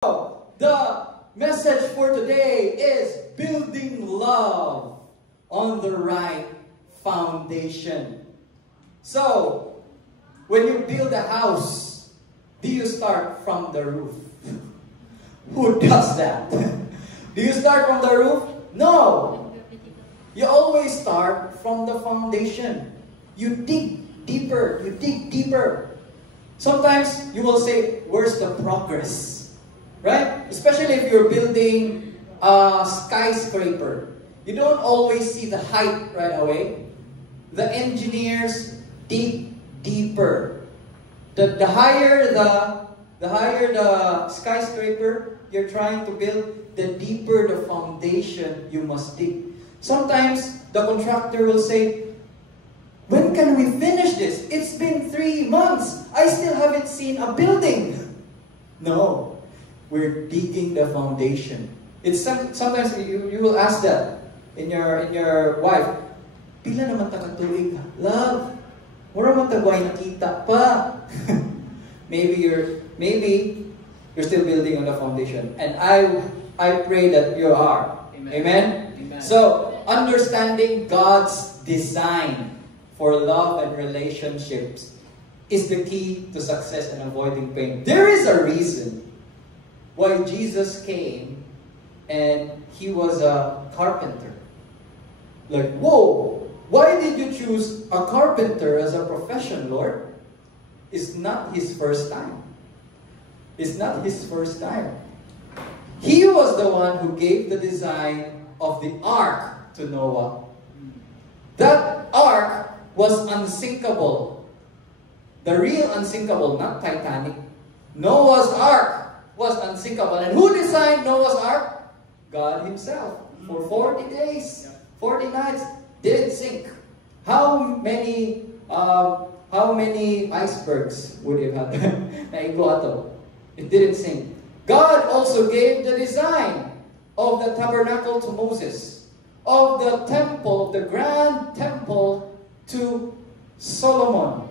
The message for today is building love on the right foundation. So, when you build a house, do you start from the roof? Who does that? Do you start from the roof? No! You always start from the foundation. You dig deeper, you dig deeper. Sometimes you will say, where's the progress? Right? Especially if you're building a skyscraper. You don't always see the height right away. The engineers dig deeper. The higher the skyscraper you're trying to build, the deeper the foundation you must dig. Sometimes the contractor will say, when can we finish this? It's been 3 months. I still haven't seen a building. No. We're digging the foundation. It's sometimes you will ask that in your wife. Pila naman takatuig, love. Wala man tagway nakita pa. maybe you're still building on the foundation, and I pray that you are. Amen. Amen? Amen. So understanding God's design for love and relationships is the key to success and avoiding pain. There is a reason why Jesus came and he was a carpenter. Like, whoa, why did you choose a carpenter as a profession, Lord? It's not his first time. It's not his first time. He was the one who gave the design of the ark to Noah. That ark was unsinkable. The real unsinkable, not Titanic. Noah's ark was unsinkable. And who designed Noah's ark? God himself. For 40 days, 40 nights, didn't sink. How many icebergs would it have? It didn't sink. God also gave the design of the tabernacle to Moses, of the temple, the grand temple to Solomon.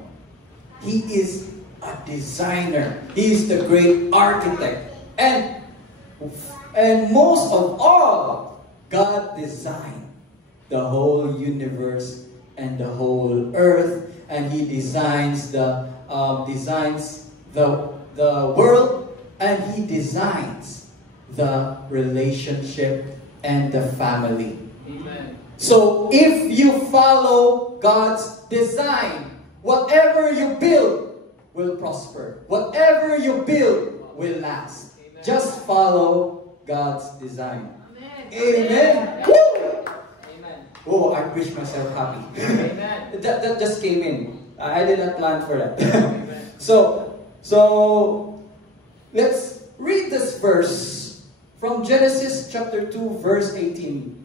He is a designer. He is the great architect. And most of all, God designed the whole universe and the whole earth, and He designs the world, and He designs the relationship and the family. Amen. So if you follow God's design, whatever you build will prosper. Whatever you build will last. Amen. Just follow God's design. Amen. Amen. Amen. Amen. Oh, I wish myself happy. Amen. that just came in. I did not plan for that. Amen. So let's read this verse from Genesis chapter 2 verse 18.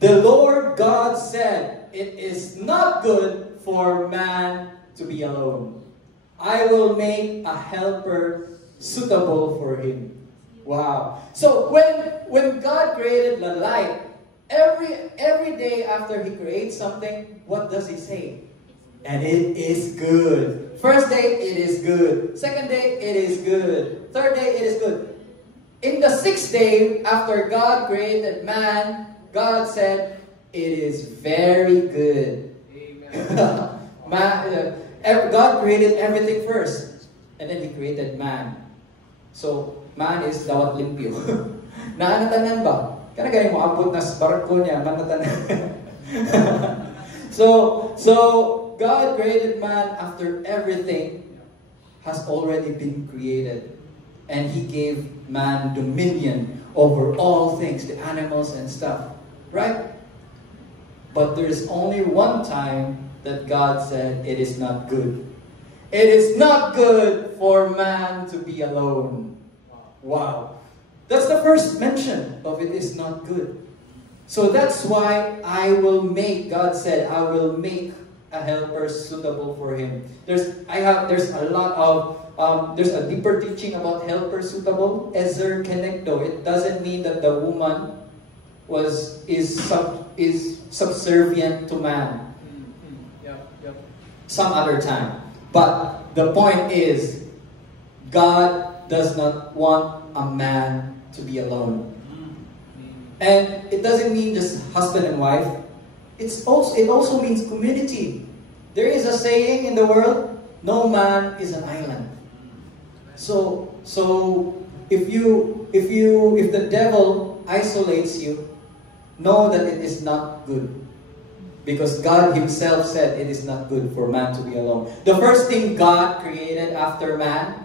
The Lord God said, it is not good for man to be alone. I will make a helper suitable for him. Wow. So when God created the light, every day after He creates something, what does He say? And it is good. First day, it is good. Second day, it is good. Third day, it is good. In the 6th day, after God created man, God said, it is very good. Amen. God created everything first, and then He created man. So, man is dawat limpyo. Naanatanan ba? Kana gani mo abot na sa barko niya, manatanan. So, God created man after everything has already been created. And He gave man dominion over all things, the animals and stuff. Right? But there is only one time that God said it is not good. It is not good for man to be alone. Wow. That's the first mention of it is not good. So that's why God said, I will make a helper suitable for him. There's a deeper teaching about helper suitable. Ezer kenekdo. It doesn't mean that the woman is subservient to man. Some other time. But the point is, God does not want a man to be alone. And it doesn't mean just husband and wife. It also means community. There is a saying in the world, no man is an island. So if the devil isolates you, know that it is not good. Because God Himself said it is not good for man to be alone. The first thing God created after man,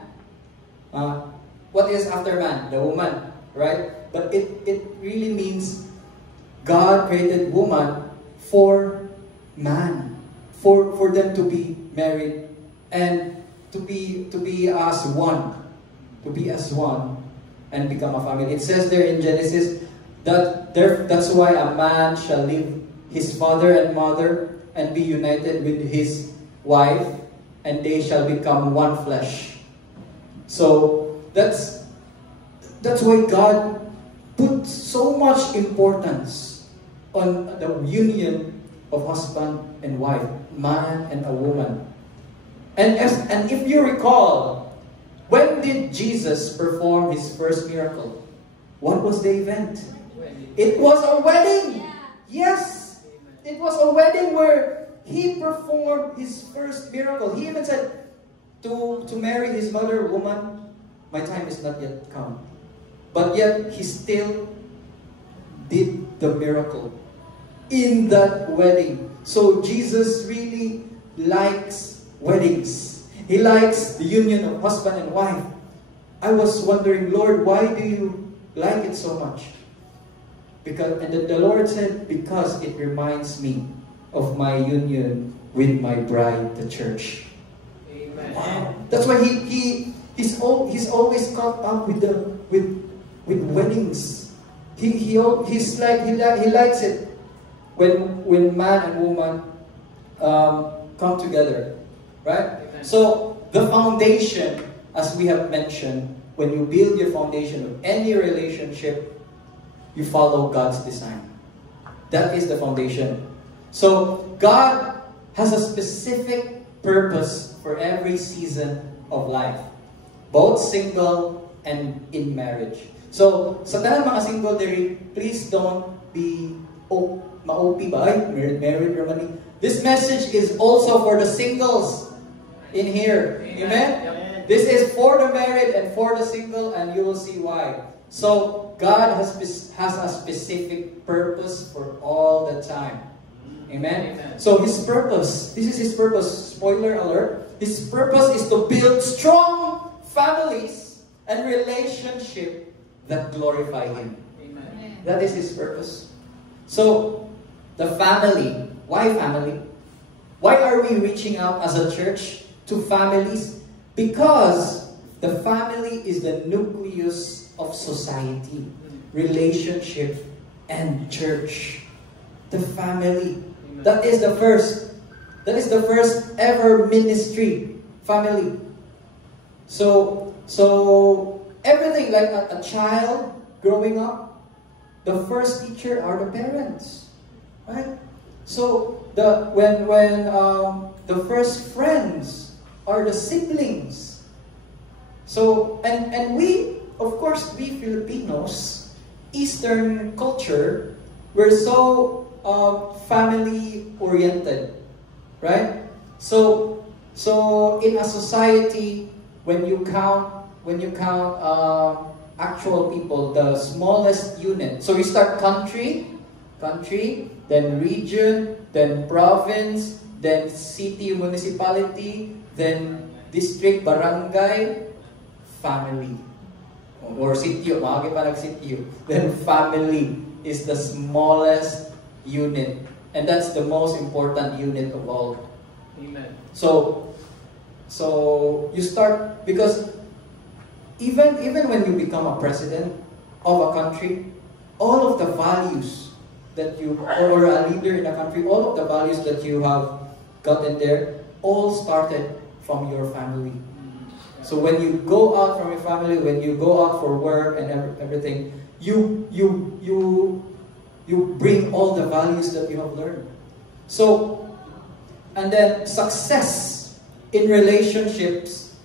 what is after man? The woman, right? But it really means God created woman for man, for them to be married and to be as one, and become a family. It says there in Genesis that's why a man shall leave his father and mother and be united with his wife, and they shall become one flesh. So that's why God put so much importance on the union of husband and wife, man and a woman. And if you recall, when did Jesus perform His first miracle? What was the event? It was a wedding. Yes, it was a wedding where He performed His first miracle. He even said to Mary, His mother, woman, my time is not yet come. But yet, He still did the miracle in that wedding. So Jesus really likes weddings. He likes the union of husband and wife. I was wondering, Lord, why do you like it so much? And the Lord said, because it reminds me of my union with my bride, the church. Amen. Wow. That's why he's always caught up with weddings. He likes it when man and woman come together, right? Amen. So the foundation, as we have mentioned, when you build your foundation of any relationship, you follow God's design. That is the foundation. So God has a specific purpose for every season of life, both single and in marriage. So sa tanan mga single there, please don't be ma-OP ba? Ay, married Romani. This message is also for the singles in here. Amen? Yep. This is for the married and for the single, and you will see why. So God has a specific purpose for all the time. Amen? Amen? So His purpose, this is His purpose, spoiler alert, His purpose is to build strong families and relationship that glorify Him. Amen. That is His purpose. So, the family. Why family? Why are we reaching out as a church to families? Because the family is the nucleus of society, relationship, and church. The family. Amen. That is the first ever ministry. Family. So everything, like a child growing up, the first teacher are the parents, right? So when the first friends are the siblings. So and we, of course, we Filipinos, Eastern culture, we're so family oriented, right? So in a society, when you count actual people, the smallest unit. So you start country, then region, then province, then city, municipality, then district, barangay, family. Or sitio, mga pa sitio. Then family is the smallest unit. And that's the most important unit of all. Amen. So you start, because even when you become a president of a country, all of the values that you, or a leader in a country, all of the values that you have gotten there, all started from your family. So when you go out from your family, when you go out for work and everything, you bring all the values that you have learned. So, and then success in relationships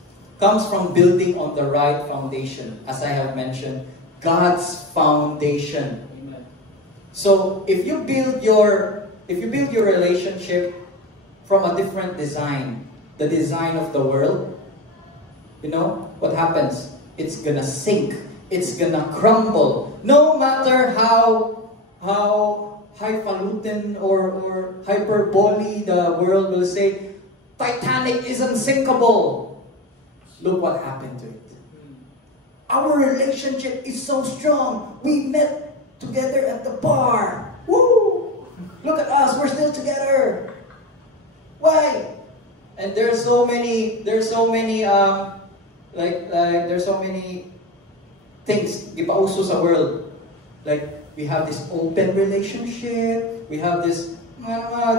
comes from building on the right foundation. As I have mentioned, God's foundation. Amen. So if you build your relationship from a different design, the design of the world, you know what happens? It's gonna sink. It's gonna crumble. No matter how highfalutin or hyperbole the world will say, Titanic is unsinkable. Look what happened to it. Our relationship is so strong. We met together at the bar. Woo! Look at us, we're still together. Why? And there's so many things gipauso sa world. Like we have this open relationship, we have this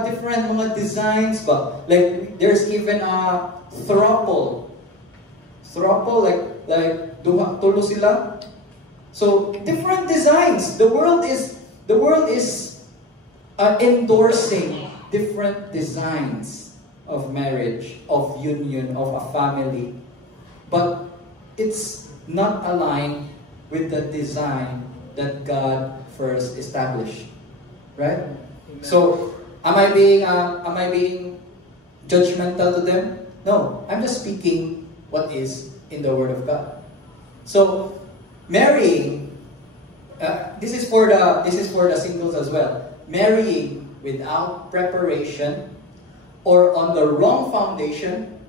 different mga designs, but like there's even a throuple. Throuple, like duha tulo sila. So different designs. The world is endorsing different designs of marriage, of union, of a family, but it's not aligned with the design that God first established, right? Amen. So, am I being judgmental to them? No, I'm just speaking what is in the Word of God. So, marrying, this is for the singles as well. Marrying without preparation or on the wrong foundation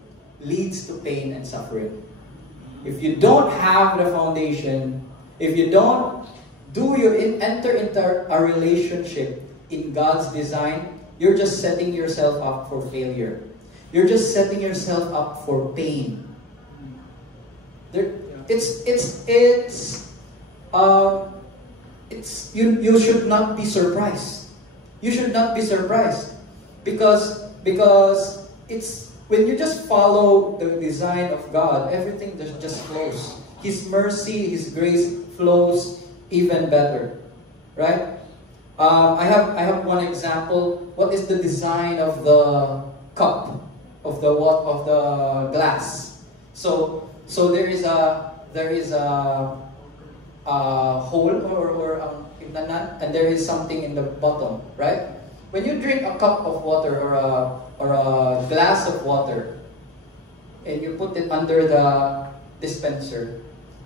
leads to pain and suffering. If you don't have the foundation, if you don't enter into a relationship in God's design, you're just setting yourself up for failure. You're just setting yourself up for pain. You should not be surprised. You should not be surprised because it's when you just follow the design of God, everything just flows. His mercy, His grace flows even better, right? I have one example. What is the design of the cup, of the glass? So there is a hole or and there is something in the bottom, right? When you drink a cup of water or a glass of water, and you put it under the dispenser,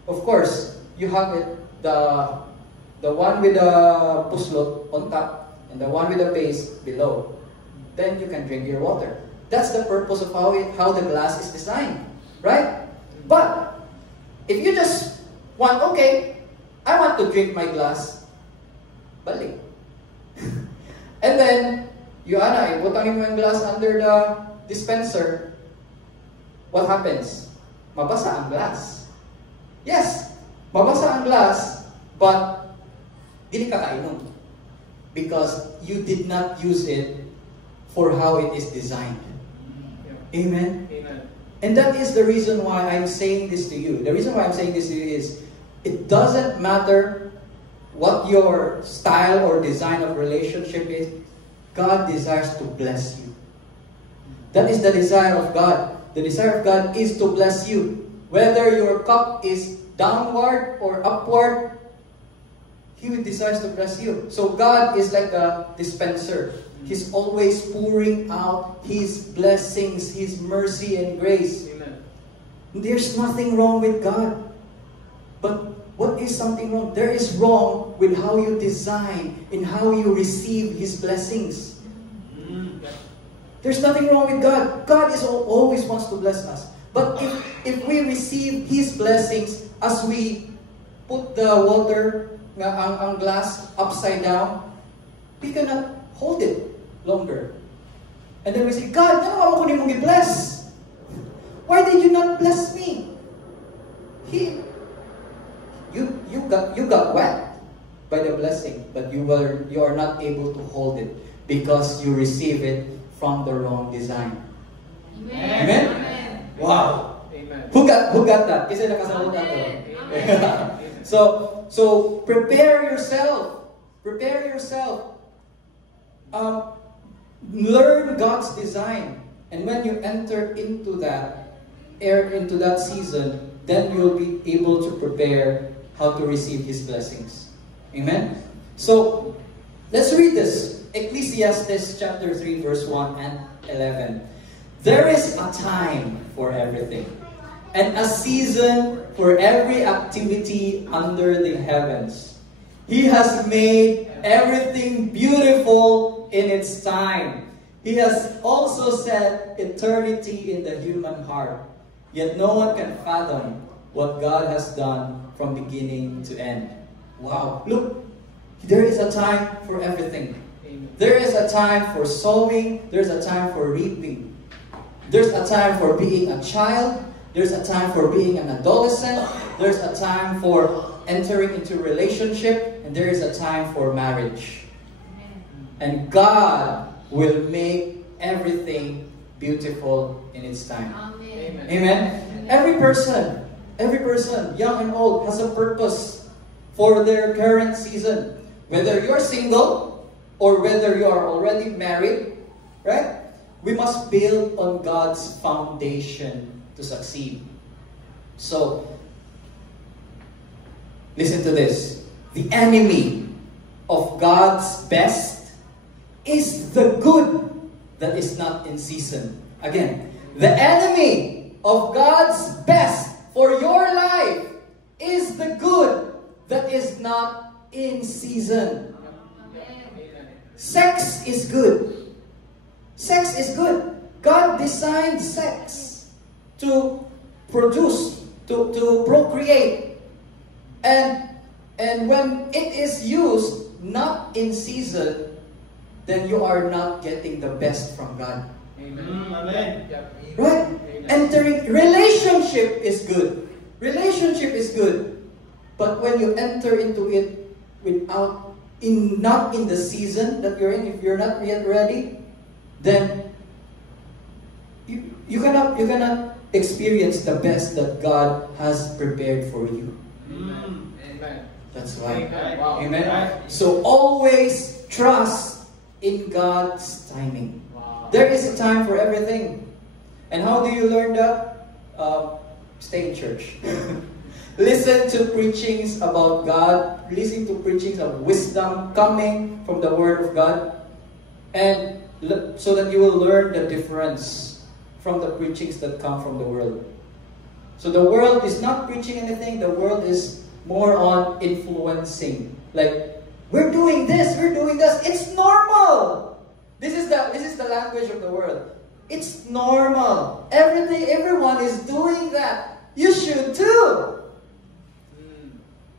of course you have it the one with the puslot on top and the one with the base below. Then you can drink your water. That's the purpose of how the glass is designed, right? But if you just want, okay, I want to drink my glass, balik. And then, ibutangin mo yung glass under the dispenser. What happens? Mabasa ang glass. Yes, mabasa ang glass, but dili ka kainom. Because you did not use it for how it is designed. Amen? Amen. And that is the reason why I'm saying this to you. The reason why I'm saying this to you is, it doesn't matter what your style or design of relationship is, God desires to bless you. That is the desire of God. The desire of God is to bless you. Whether your cup is downward or upward, He desires to bless you. So God is like a dispenser. He's always pouring out His blessings, His mercy and grace. Amen. There's nothing wrong with God. But what is something wrong? There is wrong with how you design and how you receive His blessings. There's nothing wrong with God. God always wants to bless us. But if we receive His blessings as we put the water, ang glass upside down, we cannot hold it longer. And then we say, God, ano ako ni mong i-bless? Why did you not bless me? You got wet by the blessing, but you are not able to hold it because you receive it from the wrong design. Amen. Amen? Amen. Wow. Amen. Who got that? Kasi nakasabot na to. So prepare yourself. Prepare yourself. Learn God's design. And when you enter into that, enter into that season, then you'll be able to prepare how to receive His blessings. Amen? So, let's read this. Ecclesiastes chapter 3 verse 1 and 11. There is a time for everything, and a season for every activity under the heavens. He has made everything beautiful in its time. He has also set eternity in the human heart. Yet no one can fathom what God has done from beginning to end. Wow. Look, there is a time for everything. There is a time for sowing. There's a time for reaping. There's a time for being a child. There's a time for being an adolescent. There's a time for entering into a relationship. And there is a time for marriage. And God will make everything beautiful in its time. Amen. Amen. Every person, young and old, has a purpose for their current season. Whether you're single or whether you are already married, right? We must build on God's foundation to succeed. So, listen to this. The enemy of God's best is the good that is not in season. Again, the enemy of God's best for your life is the good that is not in season. Sex is good. Sex is good. God designed sex to produce, to procreate. And when it is used not in season, then you are not getting the best from God. Amen. Right? Entering relationship is good. Relationship is good. But when you enter into it not in the season that you're in, if you're not yet ready, then you cannot experience the best that God has prepared for you. Amen. That's why. Wow. Amen. So always trust in God's timing. Wow. There is a time for everything. And how do you learn that? Stay in church. Listen to preachings about God. Listen to preachings of wisdom coming from the Word of God. And so that you will learn the difference from the preachings that come from the world. So the world is not preaching anything. The world is more on influencing. Like, we're doing this, we're doing this. It's normal. This is the language of the world. It's normal. Everyone is doing that. You should too.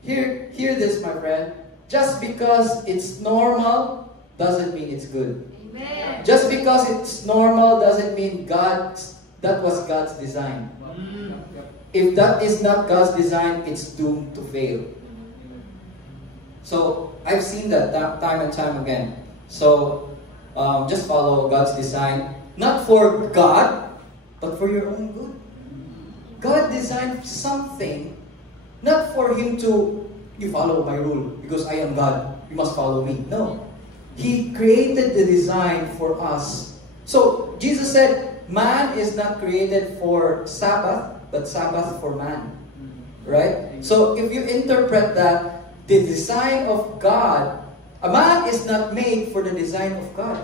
Hear this, my friend. Just because it's normal doesn't mean it's good. Amen. Just because it's normal doesn't mean that was God's design. If that is not God's design, it's doomed to fail. So, I've seen that time and time again. So, just follow God's design. Not for God, but for your own good. God designed something not for Him to, you follow my rule because I am God, you must follow me. No. He created the design for us. So, Jesus said, man is not created for Sabbath, but Sabbath for man. Right? So, if you interpret that, the design of God, a man is not made for the design of God,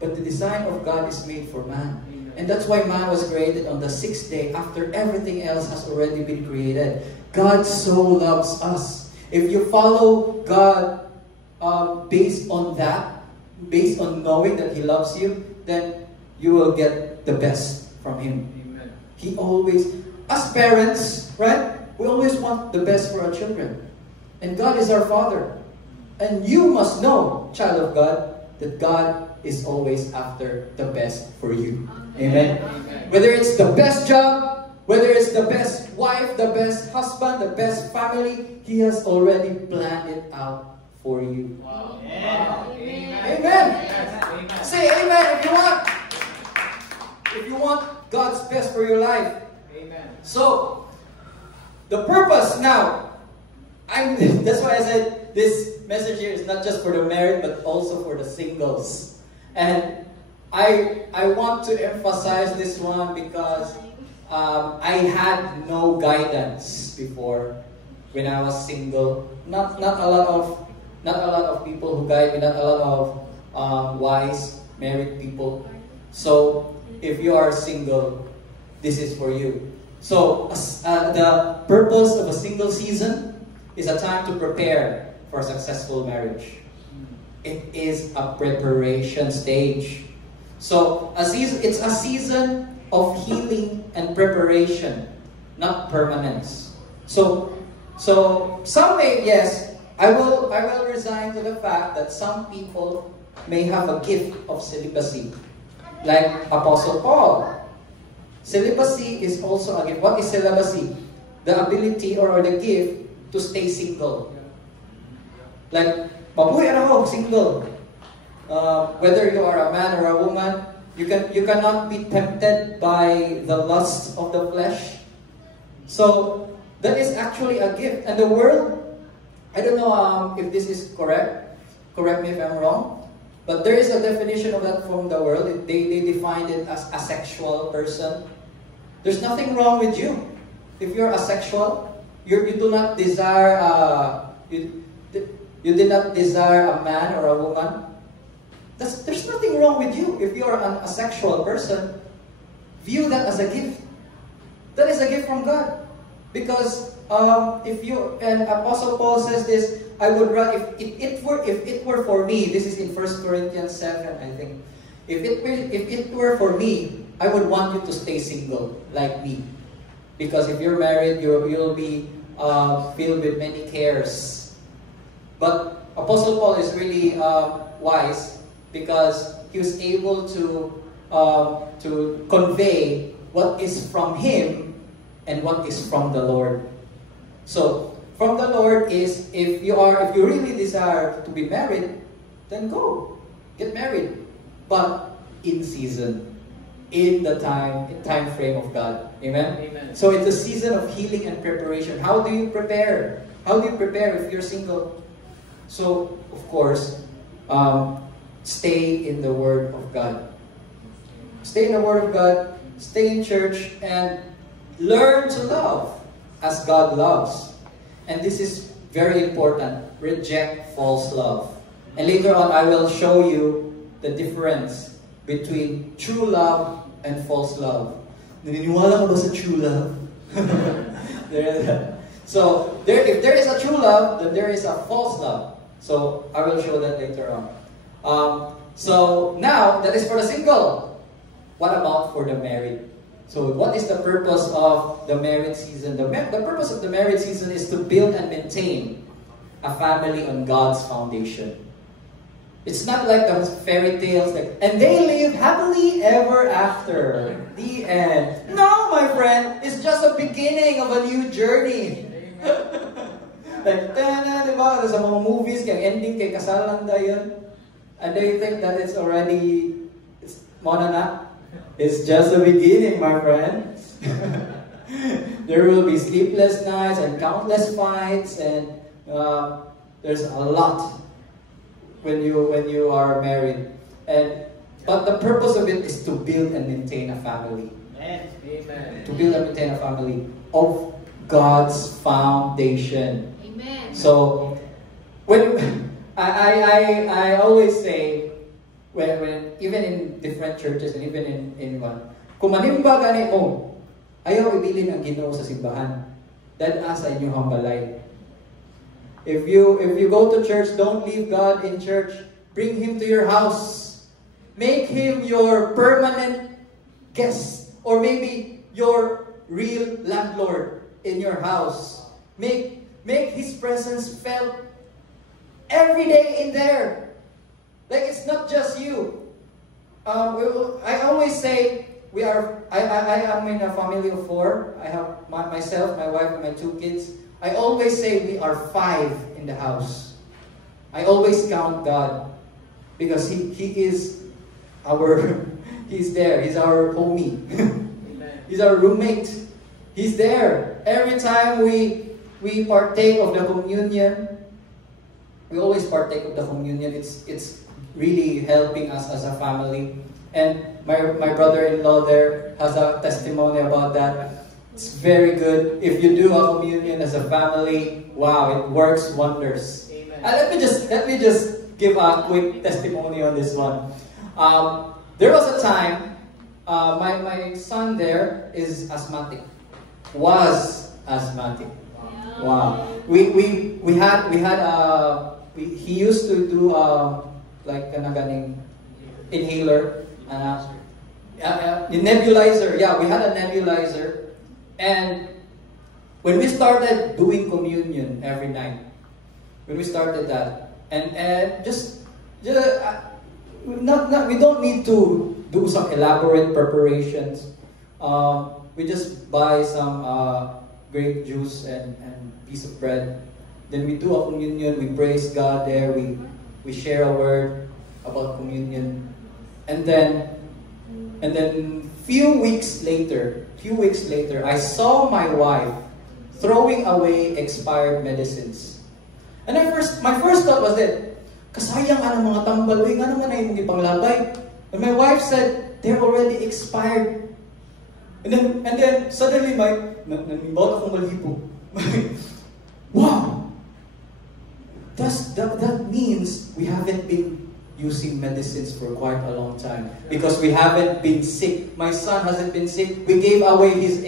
but the design of God is made for man. And that's why man was created on the 6th day after everything else has already been created. God so loves us. If you follow God based on that, based on knowing that He loves you, then you will get the best from Him. Amen. He always, as parents, right? We always want the best for our children. And God is our Father. And you must know, child of God, that God is always after the best for you. Amen. Amen. Whether it's the best job, whether it's the best wife, the best husband, the best family, He has already planned it out for you. Wow. Amen. Amen. Say amen if you want. If you want God's best for your life. Amen. So, the purpose now, that's why I said this message here is not just for the married, but also for the singles. And I want to emphasize this one because I had no guidance before when I was single. Not a lot of people who guide me. Not a lot of wise married people. So if you are single, this is for you. So the purpose of a single season is a time to prepare for a successful marriage. It is a preparation stage. So it's a season of healing and preparation, not permanence. So some may, yes, I will resign to the fact that some people may have a gift of celibacy, like Apostle Paul. Celibacy is also a gift. What is celibacy? The ability or the gift to stay single. Like, mabuhay ako, single. Whether you are a man or a woman, you cannot be tempted by the lust of the flesh. So that is actually a gift. And the world, I don't know if this is correct. Correct me if I'm wrong. But there is a definition of that from the world. They define it as asexual person. There's nothing wrong with you. If you're asexual, you do not desire you did not desire a man or a woman. There's nothing wrong with you. If you are an asexual person, view that as a gift. That is a gift from God. Because and Apostle Paul says this, I would rather, if it were for me, this is in 1 Corinthians 7, I think. If it were for me, I would want you to stay single, like me. Because if you're married, you'll be filled with many cares. But Apostle Paul is really wise because he was able to convey what is from him and what is from the Lord. So from the Lord is if you really desire to be married, then go get married, but in season, in the time frame of God. Amen? Amen. So it's a season of healing and preparation. How do you prepare? How do you prepare if you're single? So, of course, stay in the Word of God. Stay in the Word of God, stay in church, and learn to love as God loves. And this is very important. Reject false love. And later on, I will show you the difference between true love and false love. Naniniwala ka ba sa true love? So, if there is a true love, then there is a false love. So, I will show that later on. So, now, that is for the single. What about for the married? So, what is the purpose of the married season? The purpose of the married season is to build and maintain a family on God's foundation. It's not like the fairy tales, and they live happily ever after. The end. No, my friend, it's just the beginning of a new journey. Like, diba? Sa mga movies, kaya ending kay kasal lang yun. And they think that it's already, it's monana. It's just the beginning, my friend. There will be sleepless nights and countless fights, and there's a lot when you are married. But the purpose of it is to build and maintain a family. Amen. To build and maintain a family of God's foundation. Amen. So when I always say when even in different churches and even in one, kung manimba gani mo, ayaw ibilin ang Ginoo sa simbahan. Dahil asa inyo hambalay. If you go to church, don't leave God in church. Bring Him to your house. Make Him your permanent guest, or maybe your real landlord in your house. Make His presence felt every day in there. Like it's not just you. I always say I am in a family of 4. I have myself, my wife, and my 2 kids. I always say we are 5 in the house. I always count God because He is He's there. He's our homie. He's our roommate. He's there. Every time we partake of the communion, we always partake of the communion. It's really helping us as a family. And my brother-in-law there has a testimony about that. It's very good. If you do a communion as a family, wow, it works wonders. Amen. Let me just give a quick testimony on this one. There was a time, my son there is asthmatic, was asthmatic. Wow. He used to do like kanaganing inhaler, nebulizer. Yeah, we had a nebulizer, and when we started doing communion every night, when we started that, and we don't need to do some elaborate preparations. We just buy some grape juice and piece of bread. Then we do a communion. We praise God there. We share a word about communion, and then few weeks later, I saw my wife throwing away expired medicines. And my first thought was that, kasayang ang mga tambal, nga naman ay mong ipanglabay. And my wife said, they're already expired. And then suddenly, nanibawat akong malhipo. Wow! That means we haven't been using medicines for quite a long time because we haven't been sick. My son hasn't been sick. We gave away his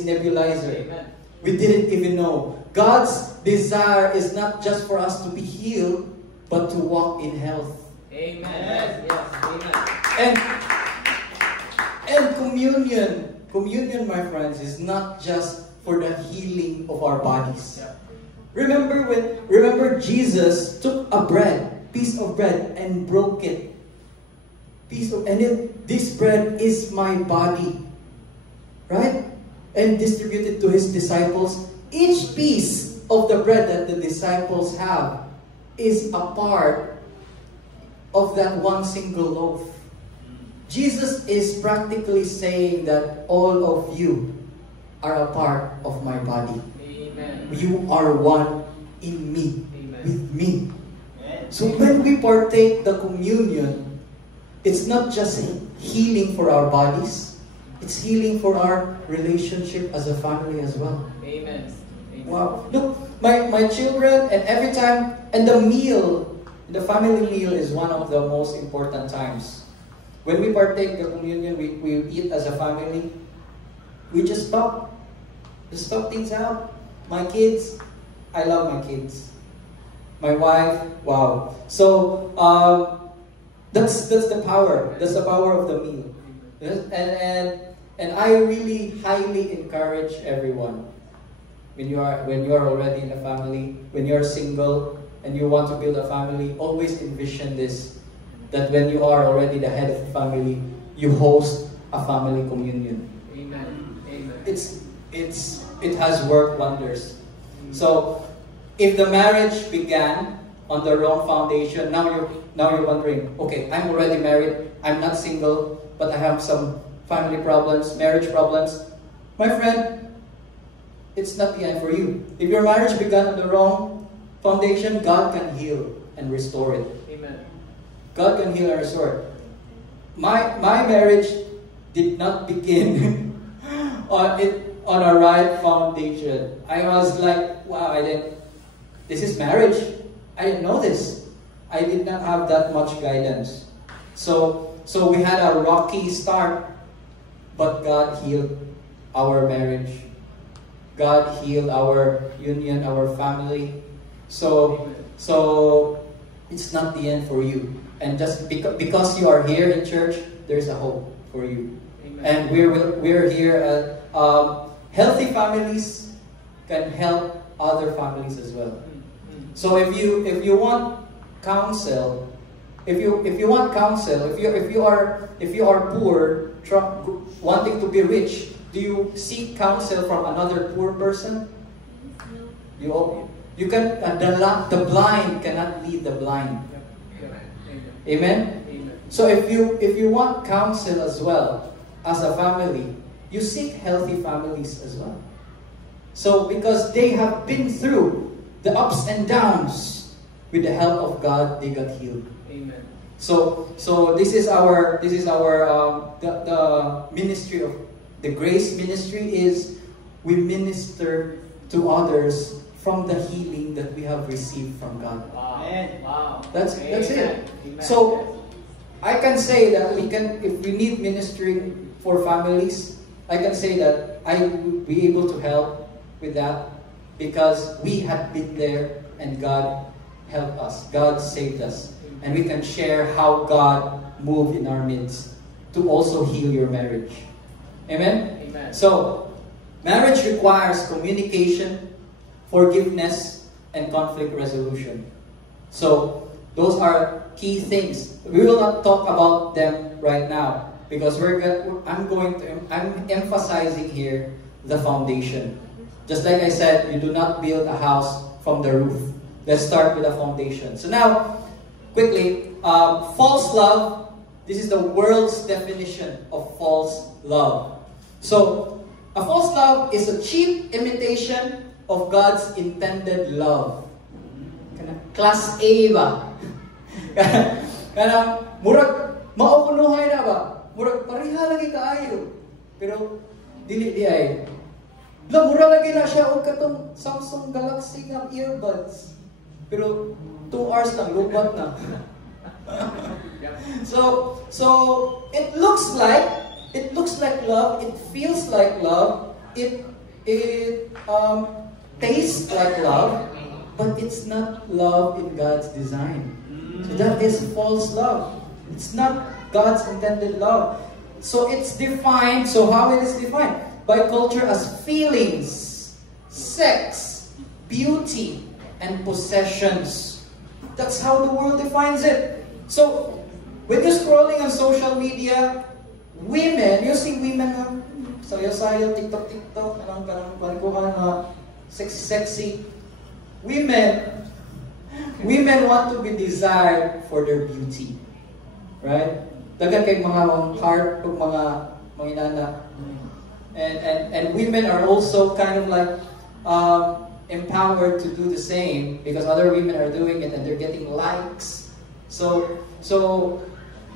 nebulizer. Amen. We didn't even know. God's desire is not just for us to be healed, but to walk in health. Amen. Yes. Amen. And communion, my friends, is not just for the healing of our bodies. Yeah. Remember Jesus took a piece of bread and broke it. This bread is my body, right? And distributed to his disciples. Each piece of the bread that the disciples have is a part of that one single loaf. Jesus is practically saying that all of you are a part of my body. Amen. You are one in me, Amen. with me. So when we partake the communion, it's not just healing for our bodies, it's healing for our relationship as a family as well. Amen. Wow. Look, my children, and every time, and the family meal is one of the most important times. When we partake the communion, we eat as a family, we just talk things out. My kids, I love my kids. My wife, wow. So that's the power. That's the power of the meal. And I really highly encourage everyone. When you are already in a family, when you're single and you want to build a family, always envision this: that when you are already the head of the family, you host a family communion. Amen. Amen. It has worked wonders. So, if the marriage began on the wrong foundation, now you're wondering, okay, I'm already married, I'm not single, but I have some family problems, marriage problems. My friend, it's not the end for you. If your marriage began on the wrong foundation, God can heal and restore it. Amen. God can heal and restore it. My marriage did not begin on a right foundation. I was like, wow, this is marriage. I didn't know this. I did not have that much guidance. So we had a rocky start, but God healed our marriage. God healed our union, our family. So it's not the end for you. And just because you are here in church, there's a hope for you. Amen. And we're here at healthy families can help other families as well. So if you want counsel, if you are poor, wanting to be rich, do you seek counsel from another poor person? You can the blind cannot lead the blind. Amen. Amen. So if you want counsel as well as a family, you seek healthy families as well. So because they have been through the ups and downs, with the help of God, they got healed. Amen. So this is our the ministry of the grace ministry is we minister to others from the healing that we have received from God. Wow. Wow. That's it. Amen. So I can say that we can, if we need ministering for families, I can say that I will be able to help with that because we had been there and God helped us. God saved us. And we can share how God moved in our midst to also heal your marriage. Amen? Amen. So, marriage requires communication, forgiveness, and conflict resolution. So, those are key things. We will not talk about them right now because I'm emphasizing here the foundation. Just like I said, you do not build a house from the roof. Let's start with the foundation. So now, quickly, false love. This is the world's definition of false love. So, a false love is a cheap imitation of God's intended love. Class A ba? Kana murag maukunuhay na ba? Murag pareha lagi kaayo. Pero dili ay. Mura lagi na siya og katong Samsung Galaxy nga earbuds. Pero 2 hours lang lubat na. So it looks like love, it feels like love, it tastes like love, but it's not love in God's design. So that is false love. It's not God's intended love. So it's defined, so how it is defined? By culture as feelings, sex, beauty, and possessions. That's how the world defines it. So, when you're scrolling on social media, women, you see women sayo-sayo, TikTok, sexy. Women want to be desired for their beauty. Right? Dagan kay mga heart ug mga inana. And women are also kind of like empowered to do the same because other women are doing it and they're getting likes. So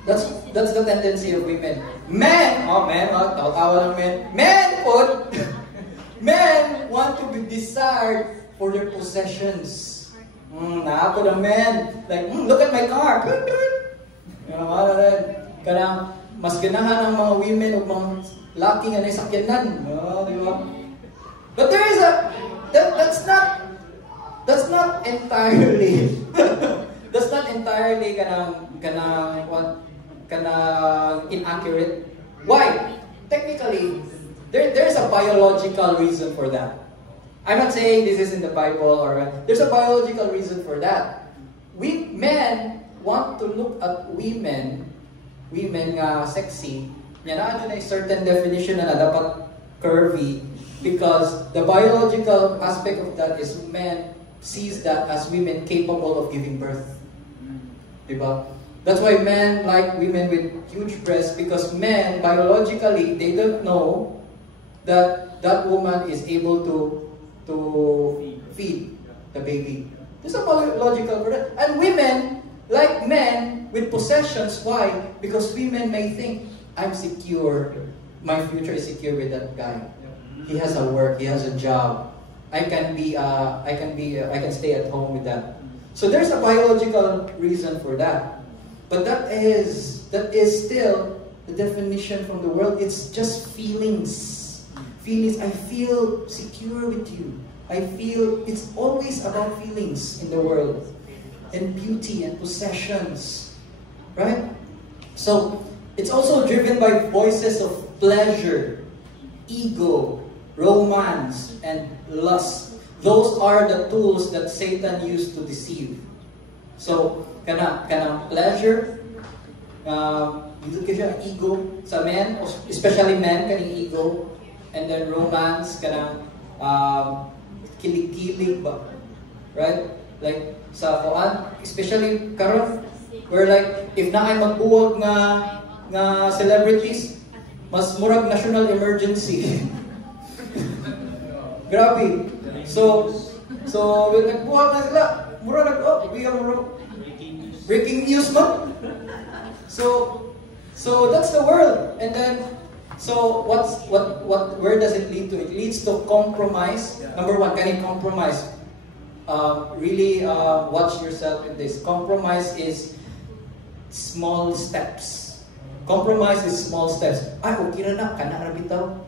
that's the tendency of women. Men want to be desired for their possessions. Naako na men like look at my car. Kanang mas ganahan ang mga women ug mga laki nga nay sakyanan. Di ba? But there is that's not entirely kanang inaccurate. Why? Technically, there's a biological reason for that. I'm not saying this is in the Bible there's a biological reason for that. We men want to look at women nga sexy. Yan na a certain definition na dapat curvy because the biological aspect of that is men sees that as women capable of giving birth. Diba? That's why men like women with huge breasts because men biologically they don't know that that woman is able to feed the baby. There's a biological for that. And women like men with possessions. Why? Because women may think I'm secure. My future is secure with that guy. He has a work. He has a job. I can stay at home with that. So there's a biological reason for that. But that is still the definition from the world. It's just feelings. Feelings. I feel secure with you. I feel it's always about feelings in the world. And beauty and possessions. Right? So it's also driven by voices of pleasure, ego, romance, and lust. Those are the tools that Satan used to deceive. So, kana pleasure, dito siya ego sa men, especially men kaning ego, and then romance kanang kilig-kilig ba, right? Like sa kuan, especially karon, where like if na ay magbuwag nga celebrities, mas murag national emergency. Grabe. So nagbuhat na sila. Mura breaking news man. So that's the world. And then so where does it lead to? It leads to compromise. Yeah. Number one, can you compromise? Really watch yourself in this. Compromise is small steps. Compromise is small steps. Ay, okay na kana ra bitaw.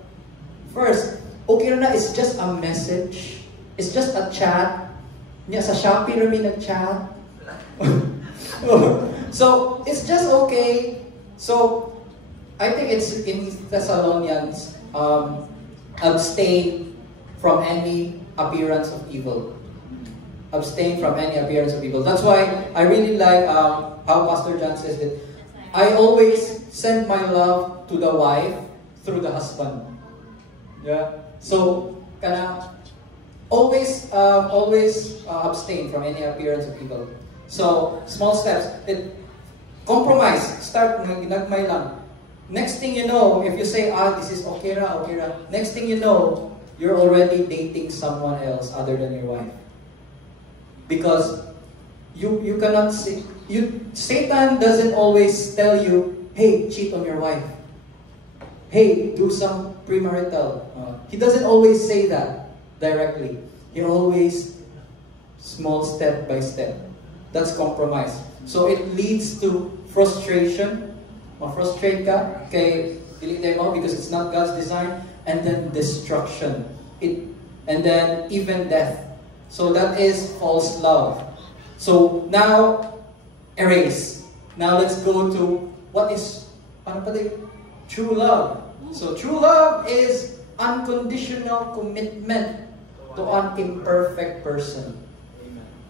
First, okay na is just a message. It's just a chat. Nya sa Shopee ra mi nag-chat. So, it's just okay. So, I think it's in Thessalonians, abstain from any appearance of evil. Abstain from any appearance of evil. That's why I really like how Pastor John says that I always send my love to the wife through the husband. Yeah. So, always abstain from any appearance of evil. So, small steps. Compromise. Start ginagmay lang. Next thing you know, if you say, this is okay ra. Next thing you know, you're already dating someone else other than your wife. Because you cannot say, Satan doesn't always tell you, hey, cheat on your wife. Hey, do some premarital. He doesn't always say that directly. He always small step by step. That's compromise. So it leads to frustration. Ma-frustrate ka kay dili mo because it's not God's design, and then destruction. And then even death. So that is false love. So now erase. Now let's go to what is true love. So true love is unconditional commitment to an imperfect person.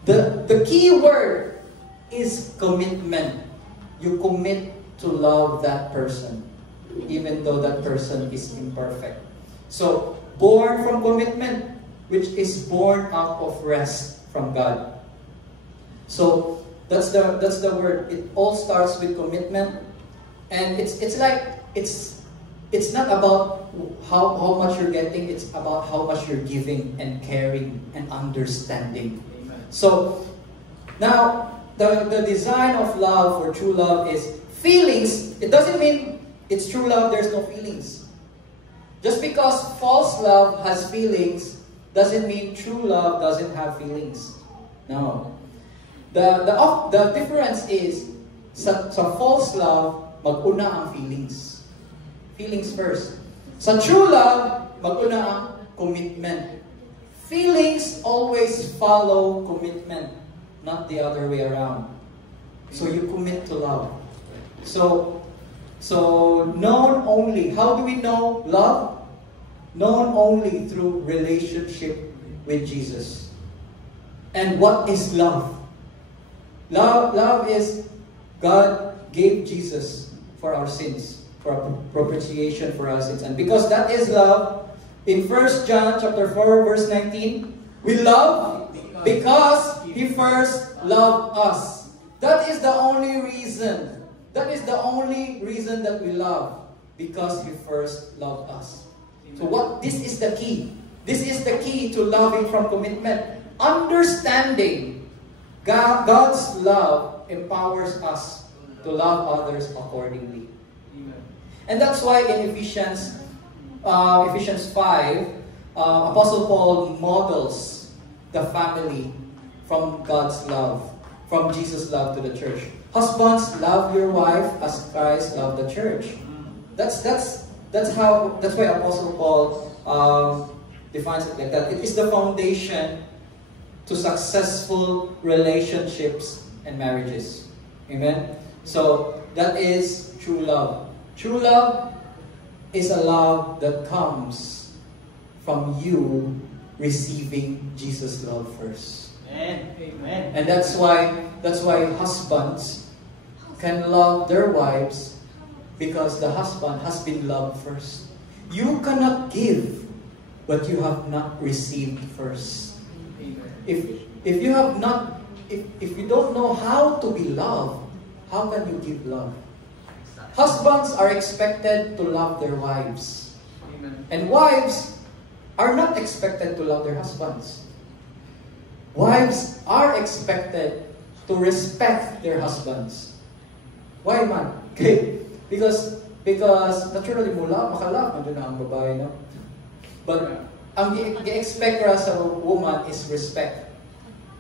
The key word is commitment. You commit to love that person, even though that person is imperfect. So, born from commitment, which is born out of rest from God. So, that's the word. It all starts with commitment, and it's not about how much you're getting. It's about how much you're giving and caring and understanding. So, now, the design of love for true love is feelings. It doesn't mean it's true love, there's no feelings. Just because false love has feelings, doesn't mean true love doesn't have feelings. No. The difference is, sa false love, mag-una ang feelings. Feelings first. Sa true love, mag-una ang commitment. Feelings always follow commitment, not the other way around. So you commit to love. So known only. How do we know love? Known only through relationship with Jesus. And what is love? Love is God gave Jesus for our sins, for propitiation for our sins. And because that is love, in 1 John chapter 4 verse 19, we love because He first loved us. That is the only reason. That is the only reason that we love, because He first loved us. So this is the key. This is the key to loving from commitment. Understanding God's love empowers us to love others accordingly. And that's why in Ephesians 5, Apostle Paul models the family from God's love, from Jesus' love to the church. Husbands, love your wife as Christ loved the church. That's why Apostle Paul defines it like that. It is the foundation to successful relationships and marriages. Amen? So, that is true love. True love is a love that comes from you receiving Jesus' love first. Amen. And that's why husbands can love their wives, because the husband has been loved first. You cannot give what you have not received first. If you don't know how to be loved, how can you give love? Husbands are expected to love their wives. Amen. And wives are not expected to love their husbands. wives are expected to respect their husbands. Why man? Okay, because naturally makalap man na ang babae, no? But ang gi-expect ra sa woman is respect.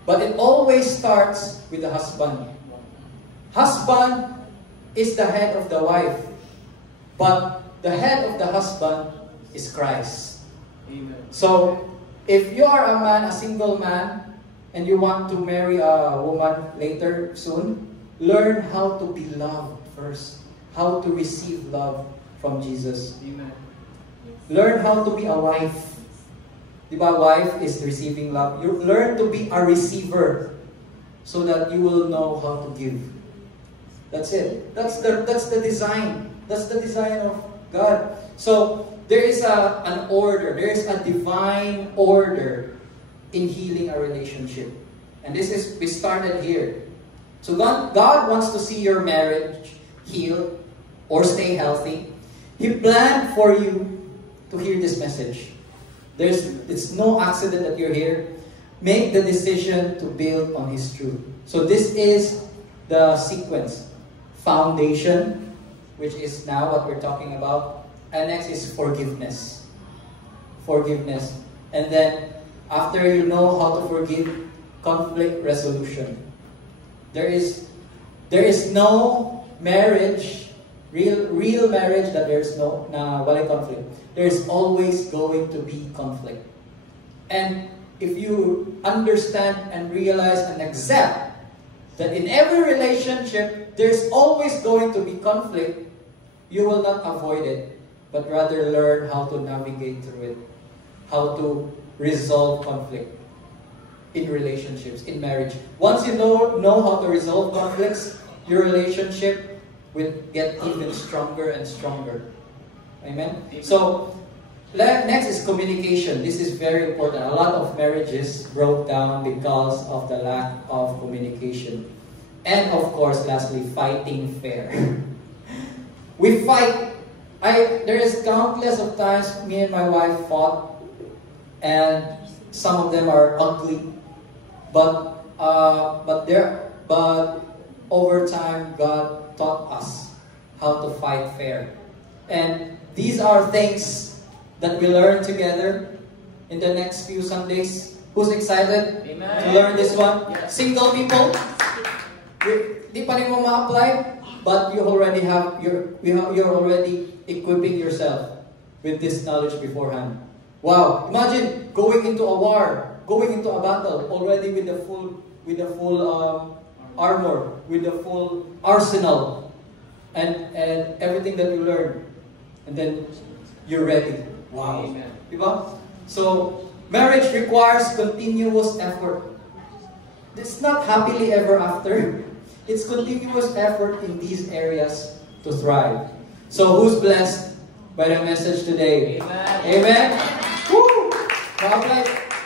But it always starts with the husband. Husband is the head of the wife, but the head of the husband is Christ. Amen. So, if you are a man, a single man, and you want to marry a woman later, soon, learn how to be loved first. How to receive love from Jesus. Amen. Learn how to be a wife. Diba, wife is receiving love. You learn to be a receiver so that you will know how to give. That's it. That's the design. That's the design of God. So, there is an order. There is a divine order in healing a relationship. And we started here. So God wants to see your marriage heal or stay healthy. He planned for you to hear this message. It's no accident that you're here. Make the decision to build on His truth. So this is the sequence. Foundation, which is now what we're talking about. And next is forgiveness. Forgiveness. And then, after you know how to forgive, conflict resolution. There is no marriage, real marriage that there's no walay conflict. There's always going to be conflict. And if you understand and realize and accept that in every relationship, there's always going to be conflict, you will not avoid it, but rather learn how to navigate through it, how to resolve conflict in relationships, in marriage. Once you know how to resolve conflicts, your relationship will get even stronger and stronger. Amen? So, next is communication. This is very important. A lot of marriages broke down because of the lack of communication. And of course, lastly, fighting fair. We fight. There is countless of times me and my wife fought, and some of them are ugly, but over time God taught us how to fight fair, and these are things that we learn together in the next few Sundays. Who's excited to learn this one? Yes. Single people, di pa rin mo ma-apply, but you're already equipping yourself with this knowledge beforehand. Wow! Imagine going into a war, going into a battle already with the full armor, with the full arsenal, and everything that you learn, and then you're ready. Wow! Amen. Diba? So marriage requires continuous effort. It's not happily ever after. It's continuous effort in these areas to thrive. So who's blessed by the message today? Amen. Amen? Woo!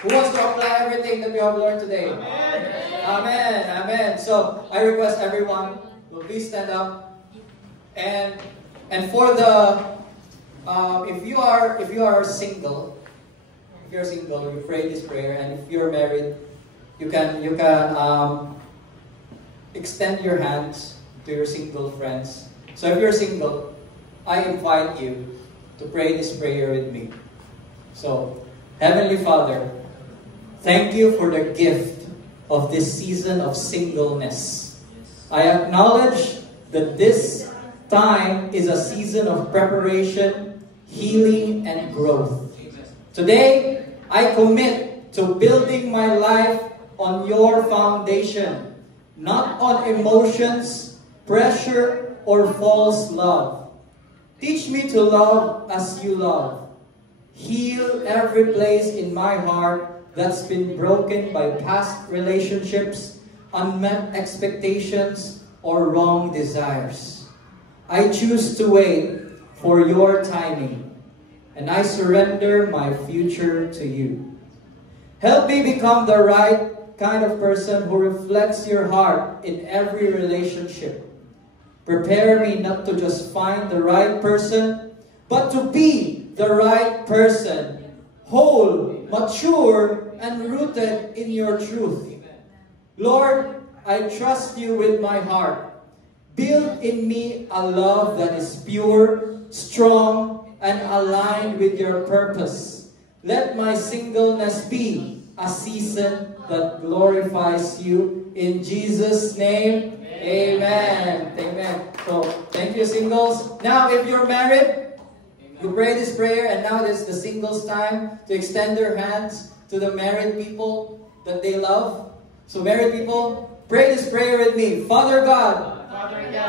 Who wants to apply everything that we have learned today? Amen. Amen. Amen. So I request everyone will please stand up, and for the if you are single, you pray this prayer, and if you're married, you can extend your hands to your single friends. So if you're single, I invite you to pray this prayer with me. So, Heavenly Father, thank you for the gift of this season of singleness. I acknowledge that this time is a season of preparation, healing, and growth. Today, I commit to building my life on your foundation, not on emotions, pressure, or false love. Teach me to love as you love. Heal every place in my heart that's been broken by past relationships, unmet expectations, or wrong desires. I choose to wait for your timing, and I surrender my future to you. Help me become the right kind of person who reflects your heart in every relationship. Prepare me not to just find the right person, but to be the right person, whole, mature, and rooted in your truth. Lord, I trust you with my heart. Build in me a love that is pure, strong, and aligned with your purpose. Let my singleness be a season that glorifies you. In Jesus' name, amen. Amen. So, thank you, singles. Now, if you're married, you pray this prayer, and now is the singles' time to extend their hands to the married people that they love. So, married people, pray this prayer with me. Father God,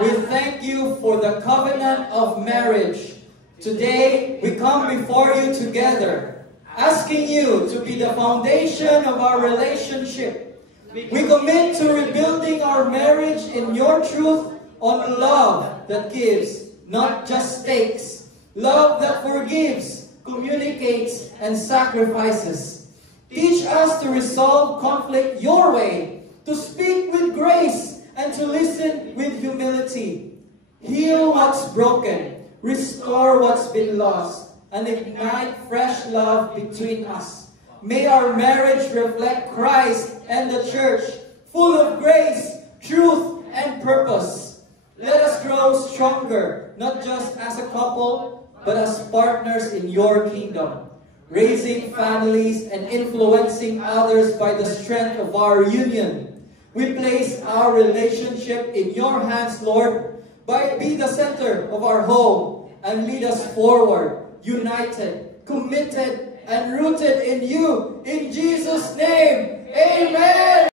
we thank you for the covenant of marriage. Today, we come before you together, asking you to be the foundation of our relationship. We commit to rebuilding our marriage in your truth on love that gives, not just takes. Love that forgives, communicates, and sacrifices. Teach us to resolve conflict your way, to speak with grace, and to listen with humility. Heal what's broken, restore what's been lost, and ignite fresh love between us. May our marriage reflect Christ and the church, full of grace, truth, and purpose. Let us grow stronger, not just as a couple, but as partners in your kingdom, raising families and influencing others by the strength of our union. We place our relationship in your hands, Lord. Be the center of our home and lead us forward, united, committed, and rooted in you. In Jesus' name, amen.